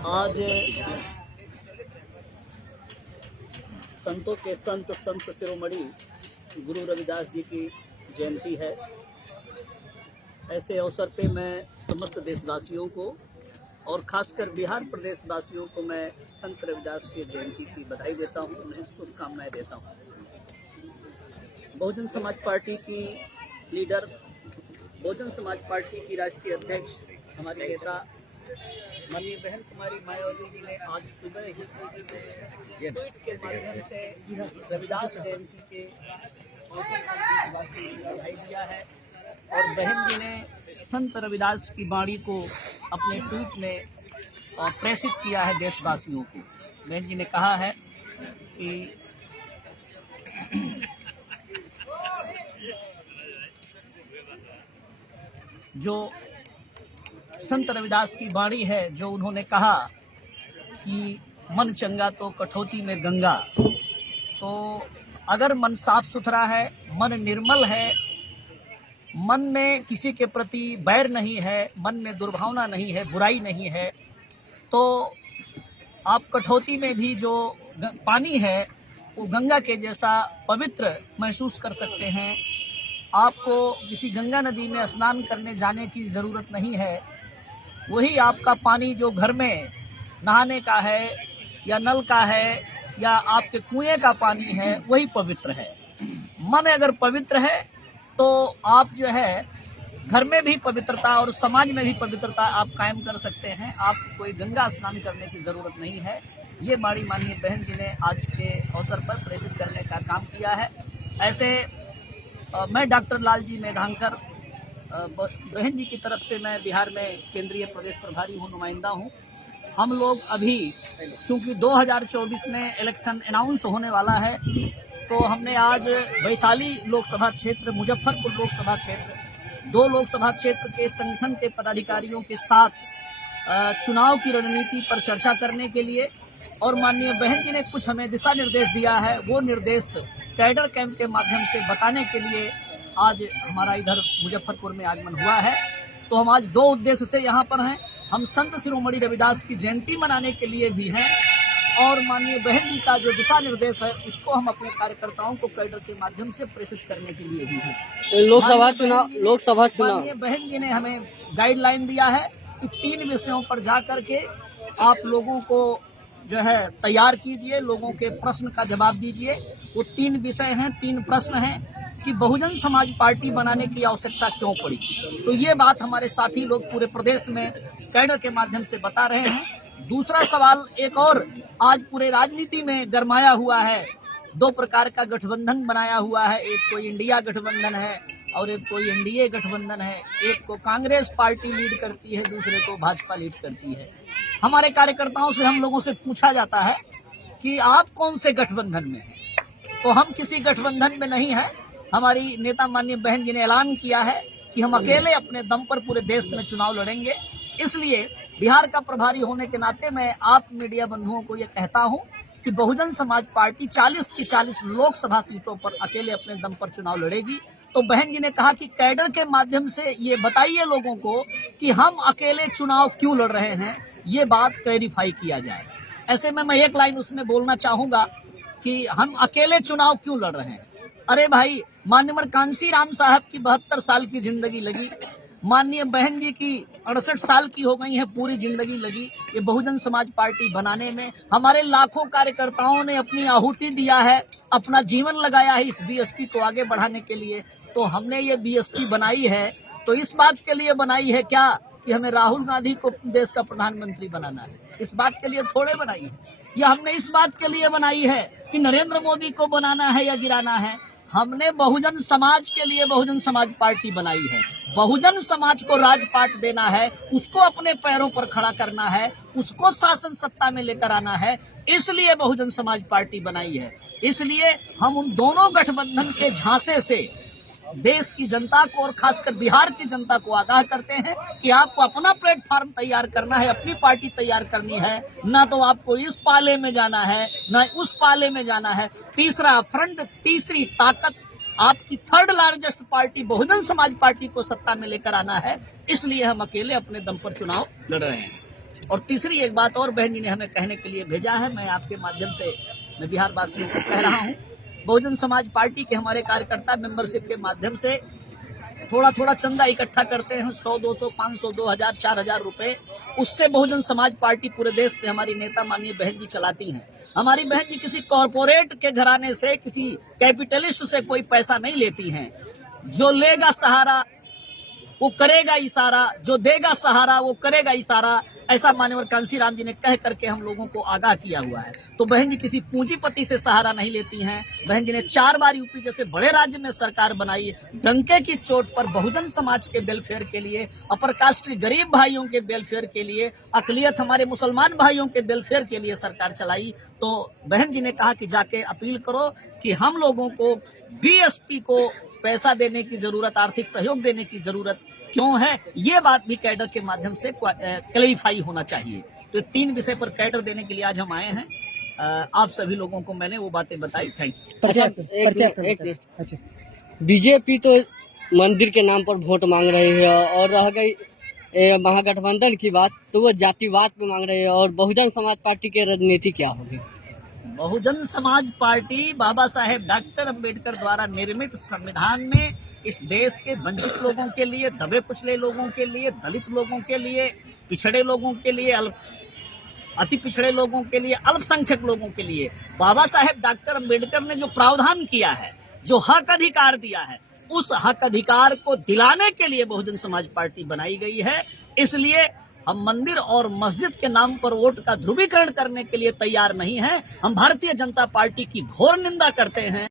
आज संतों के संत शिरोमणि गुरु रविदास जी की जयंती है। ऐसे अवसर पे मैं समस्त देशवासियों को और खासकर बिहार प्रदेश वासियों को मैं संत रविदास की जयंती की बधाई देता हूँ, उन्हें शुभकामनाएं देता हूँ। बहुजन समाज पार्टी की लीडर, बहुजन समाज पार्टी की राष्ट्रीय अध्यक्ष हमारी नेता माननीय बहन कुमारी मायावती जी ने आज सुबह ही ट्वीट के माध्यम से रविदास जयंती के अवसर पर देशवासियों को बधाई दिया है और बहन जी ने संत रविदास की वाणी को अपने ट्वीट में प्रेषित किया है देशवासियों को। बहन जी ने कहा है कि जो संत रविदास की वाणी है, जो उन्होंने कहा कि मन चंगा तो कठौती में गंगा, तो अगर मन साफ सुथरा है, मन निर्मल है, मन में किसी के प्रति बैर नहीं है, मन में दुर्भावना नहीं है, बुराई नहीं है, तो आप कठौती में भी जो पानी है वो गंगा के जैसा पवित्र महसूस कर सकते हैं। आपको किसी गंगा नदी में स्नान करने जाने की ज़रूरत नहीं है। वही आपका पानी जो घर में नहाने का है या नल का है या आपके कुएं का पानी है, वही पवित्र है। मन अगर पवित्र है तो आप जो है घर में भी पवित्रता और समाज में भी पवित्रता आप कायम कर सकते हैं। आपको कोई गंगा स्नान करने की ज़रूरत नहीं है। ये वाणी माननीय बहन जी ने आज के अवसर पर प्रेषित करने का काम किया है। ऐसे मैं डॉक्टर लाल जी मेधांकर, बहन जी की तरफ से मैं बिहार में केंद्रीय प्रदेश प्रभारी हूँ, नुमाइंदा हूँ। हम लोग अभी चूँकि 2024 में इलेक्शन अनाउंस होने वाला है, तो हमने आज वैशाली लोकसभा क्षेत्र, मुजफ्फरपुर लोकसभा क्षेत्र, 2 लोकसभा क्षेत्र के संगठन के पदाधिकारियों के साथ चुनाव की रणनीति पर चर्चा करने के लिए और माननीय बहन जी ने कुछ हमें दिशा निर्देश दिया है, वो निर्देश कैडर कैंप के माध्यम से बताने के लिए आज हमारा इधर मुजफ्फरपुर में आगमन हुआ है। तो हम आज 2 उद्देश्य से यहाँ पर हैं। हम संत शिरोमणि रविदास की जयंती मनाने के लिए भी हैं और माननीय बहन जी का जो दिशा निर्देश है उसको हम अपने कार्यकर्ताओं को कैडर के माध्यम से प्रेषित करने के लिए भी हैं। लोकसभा चुनाव माननीय बहन जी ने हमें गाइडलाइन दिया है कि 3 विषयों पर जा करके आप लोगों को जो है तैयार कीजिए, लोगों के प्रश्न का जवाब दीजिए। वो 3 विषय हैं, 3 प्रश्न हैं कि बहुजन समाज पार्टी बनाने की आवश्यकता क्यों पड़ी। तो ये बात हमारे साथी लोग पूरे प्रदेश में कैडर के माध्यम से बता रहे हैं। दूसरा सवाल एक और आज पूरे राजनीति में गरमाया हुआ है। 2 प्रकार का गठबंधन बनाया हुआ है, एक कोई इंडिया गठबंधन है और एक कोई एनडीए गठबंधन है। एक को कांग्रेस पार्टी लीड करती है, दूसरे को भाजपा लीड करती है। हमारे कार्यकर्ताओं से हम लोगों से पूछा जाता है कि आप कौन से गठबंधन में हैं, तो हम किसी गठबंधन में नहीं हैं। हमारी नेता माननीय बहन जी ने ऐलान किया है कि हम अकेले अपने दम पर पूरे देश में चुनाव लड़ेंगे। इसलिए बिहार का प्रभारी होने के नाते मैं आप मीडिया बंधुओं को ये कहता हूं कि बहुजन समाज पार्टी 40 की 40 लोकसभा सीटों पर अकेले अपने दम पर चुनाव लड़ेगी। तो बहन जी ने कहा कि कैडर के माध्यम से ये बताइए लोगों को कि हम अकेले चुनाव क्यों लड़ रहे हैं, ये बात क्लैरिफाई किया जाए। ऐसे में मैं एक लाइन उसमें बोलना चाहूंगा कि हम अकेले चुनाव क्यों लड़ रहे हैं। अरे भाई, माननीय कांसी राम साहब की 72 साल की जिंदगी लगी, माननीय बहन जी की 68 साल की हो गई है, पूरी जिंदगी लगी ये बहुजन समाज पार्टी बनाने में। हमारे लाखों कार्यकर्ताओं ने अपनी आहुति दिया है, अपना जीवन लगाया है इस बीएसपी को आगे बढ़ाने के लिए। तो हमने ये बीएसपी बनाई है तो इस बात के लिए बनाई है क्या कि हमें राहुल गांधी को देश का प्रधानमंत्री बनाना है, इस बात के लिए थोड़े बनाई है। या हमने इस बात के लिए बनाई है कि नरेंद्र मोदी को बनाना है या गिराना है। हमने बहुजन समाज के लिए बहुजन समाज पार्टी बनाई है। बहुजन समाज को राजपाट देना है, उसको अपने पैरों पर खड़ा करना है, उसको शासन सत्ता में लेकर आना है, इसलिए बहुजन समाज पार्टी बनाई है। इसलिए हम उन दोनों गठबंधन के झांसे से देश की जनता को और खासकर बिहार की जनता को आगाह करते हैं कि आपको अपना प्लेटफॉर्म तैयार करना है, अपनी पार्टी तैयार करनी है। ना तो आपको इस पाले में जाना है, ना उस पाले में जाना है। तीसरा फ्रंट, तीसरी ताकत, आपकी 3rd largest party Bahujan Samaj party को सत्ता में लेकर आना है। इसलिए हम अकेले अपने दम पर चुनाव लड़ रहे हैं। और तीसरी एक बात और बहन जी ने हमें कहने के लिए भेजा है, मैं आपके माध्यम से मैं बिहार वासियों को कह रहा हूँ। बहुजन समाज पार्टी के हमारे कार्यकर्ता मेंबरशिप के माध्यम से थोड़ा थोड़ा चंदा इकट्ठा करते हैं, 100, 200, 500, 2000, 4000 रुपए। उससे बहुजन समाज पार्टी पूरे देश में हमारी नेता माननीय बहन जी चलाती हैं। हमारी बहन जी किसी कॉरपोरेट के घराने से, किसी कैपिटलिस्ट से कोई पैसा नहीं लेती हैं। जो लेगा सहारा वो करेगा इशारा, जो देगा सहारा वो करेगा इशारा, ऐसा माननीय कांशीराम जी ने कह करके हम लोगों को आगाह किया हुआ है। तो बहन जी किसी पूंजीपति से सहारा नहीं लेती हैं। बहन जी ने 4 बार यूपी जैसे बड़े राज्य में सरकार बनाई, डंके की चोट पर बहुजन समाज के वेलफेयर के लिए, अपर कास्ट गरीब भाइयों के वेलफेयर के लिए, अकलियत हमारे मुसलमान भाइयों के वेलफेयर के लिए सरकार चलाई। तो बहन जी ने कहा कि जाके अपील करो कि हम लोगों को बीएसपी को पैसा देने की जरूरत, आर्थिक सहयोग देने की जरूरत क्यों है, ये बात भी कैडर के माध्यम से क्लैरिफाई होना चाहिए। तो 3 विषय पर कैडर देने के लिए आज हम आए हैं। आप सभी लोगों को मैंने वो बातें बताई। थैंक्स। अच्छा, बीजेपी तो मंदिर के नाम पर वोट मांग रही है, और रह गई महागठबंधन की बात, तो वो जातिवाद पे मांग रही है। और बहुजन समाज पार्टी की रणनीति क्या होगी? बहुजन समाज पार्टी बाबा साहेब डॉक्टर अंबेडकर द्वारा निर्मित संविधान में इस देश के वंचित लोगों के लिए, दबे कुचले लोगों के लिए, दलित लोगों के लिए, पिछड़े लोगों के लिए, अति पिछड़े लोगों के लिए, अल्पसंख्यक लोगों के लिए बाबा साहेब डॉक्टर अंबेडकर ने जो प्रावधान किया है, जो हक अधिकार दिया है, उस हक अधिकार को दिलाने के लिए बहुजन समाज पार्टी बनाई गई है। इसलिए हम मंदिर और मस्जिद के नाम पर वोट का ध्रुवीकरण करने के लिए तैयार नहीं हैं। हम भारतीय जनता पार्टी की घोर निंदा करते हैं।